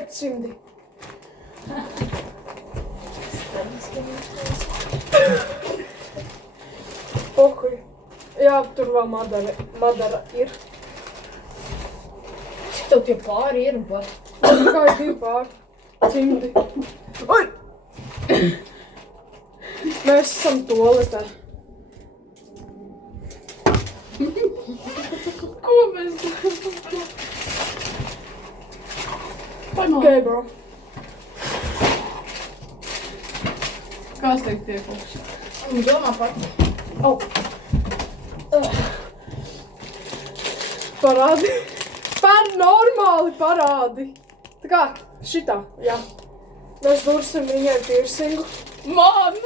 ir cimdi. Pohuj. Jā, tur vēl Madara ir. Cik tev tie pāri ir un par? Kā ir 2 pāri. Cimdi. Oi! Mēs esam toaletē. Ko mēs darām? Ok, bro. Kāds teik tiek augsts? Domā pat. Parādi. Normāli parādi. Tā kā šitā, jā. Mēs dursim viņai piercingu. Man!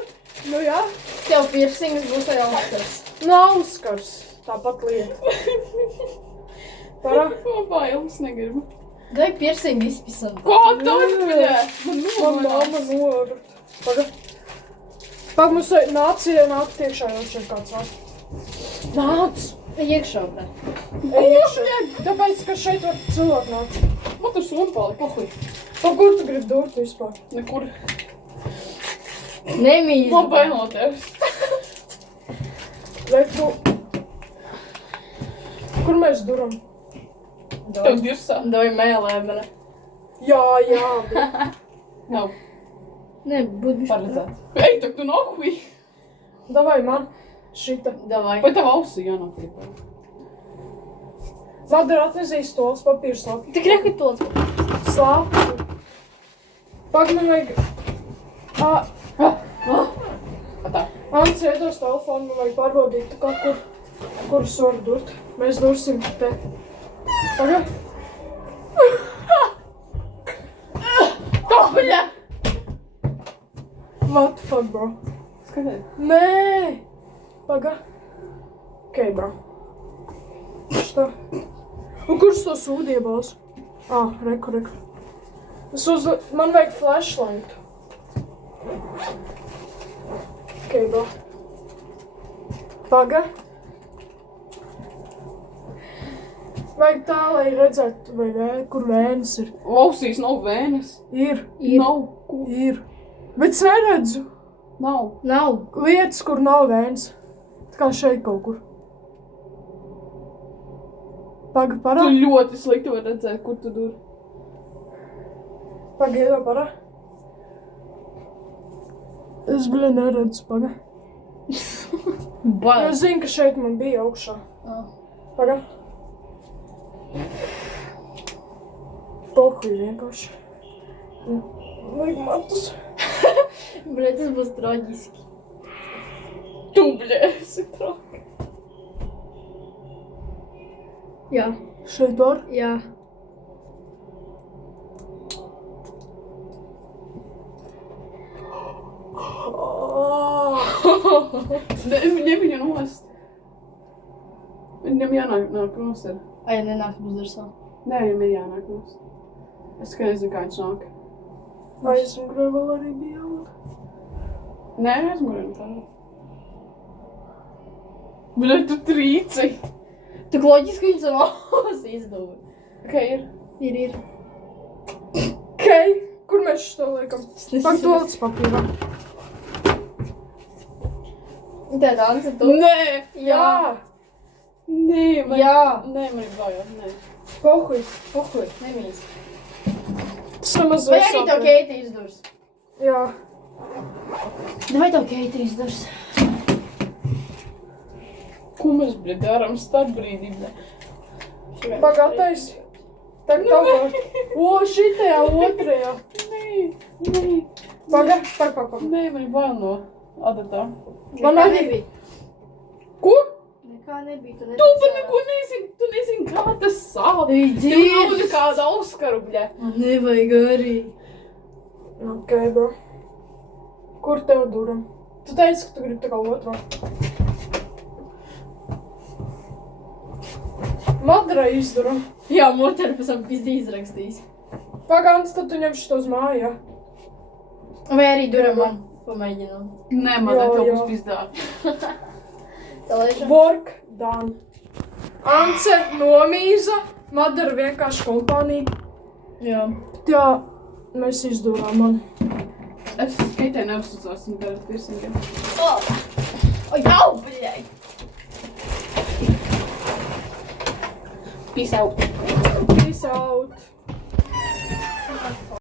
Nu jā. Tev piercings būs arī Auskars. Auskars. Tāpat lieta. Parā. Man bailes negribu. Dai piercingu izpisam. Ko dari, bļē? Man mamma norat. Pag mums nāc iekšā jau šeit kāds nāk. Nāc! Iekšā, bre. Ej iekšā. Tāpēc, ka šeit var cilvēki nākt. Man tur soma palika. Pohuj. Pa kur tu gribi durt vispār? Nekur. Nemīz. Man bail no tevis. Vai tu... Kur mēs duram? Tev dirsā. Dai mēlē, bre. Jā. Nav Ne, būtu paredzēt. Ej, tak tu nahuj. Davai man šita. Davai. Vai tev ausī jānoklipē? Madara atnesīs tols papīru slāpi. Tik reku to. Slāpi. Pag man vajag... Tā. Ants iedos telefonu, man vajag pārbaudīt, kā kurus var durt. Mēs dursim te. Pagad. Bļē! What the fuck, bro? Skatē. Nē! Pagad. Ok, bro. Šta? Un kurš to sūdiebals? Reku. Man vajag flashlight. Ok, bro. Pagad. Vajag tā, lai redzētu, kur vēnes ir. Ausīs nav vēnes. Ir. Nav. Ko? Ir. Bet es neredzu Nav. Nav. lietas, kur nav vēnes. Tā kā šeit kaut kur. Paga, Tu parā. ļoti slikti var redzēt, kur tu dur. Paga, iedo parā. Es, neredzu, paga. Bail. Es zinu, ka šeit man bija augšā. Paga. Pohuj vienkārši. Vajag matus. Bre, tas būs traģiski. Tu, bļē, esi traki. Jā. Šeit var? Jā. Ņem viņu nost. Viņam jānāk nost ir. Ai, nenāk būs darsā. Nē, viņam ir jānāk nost. Es tikai nezinu, kā viņš nāk. Vai aizmugurē vēl arī bija jābūt? Nē, aizmugurē nekā. Bļē, tu trīci. Tik loģiski viņu savu ausi izdomā. Ok, ir. Ir. Ok, kur mēs šo liekam? Pak tolis papīrā. Tā dansa tu. Nē! Jā! Nē, man... Jā. Nē, man ir vajag, nē. Pohuj. Pohuj, nemīz. Tas nemaz Vai arī tev Keita izdurs? Jā. Vai tev Keita izdurs? Ko mēs, bļē, darām starp brīdī, bļē? Pagatais. Tak tavā. Šitajā otrajā. Nē. Paga. Nē, man ir bail no adatā. Man Nekā arī. nebija. Ko? Nekā nebija, tu Tu nebija. par neko nezini, tu nezini, kā tas sāp. Ei, Tev nav nekāda Auskaru, bļē. Man nevajag arī. Ok, bro. Kur tev duram? Tu teici, ka tu gribi tā kā otro. Madara izduram. Jā, moteru pēc tam pizdi izrakstīs. Pagāns, tad tu ņemši to uz māju, jā? Vai arī duram man. Pamēģinām. Nē, man Jā, tev jā. būs pizdā. Tā lēšam. Work done. Ance nomīza, Madara vienkārši kompānija. Jā. Bet jā, mēs izdūrām man. Es Keitē neuzticos viņu darot piercingiem. O, jau, bļai! Peace out. Peace out.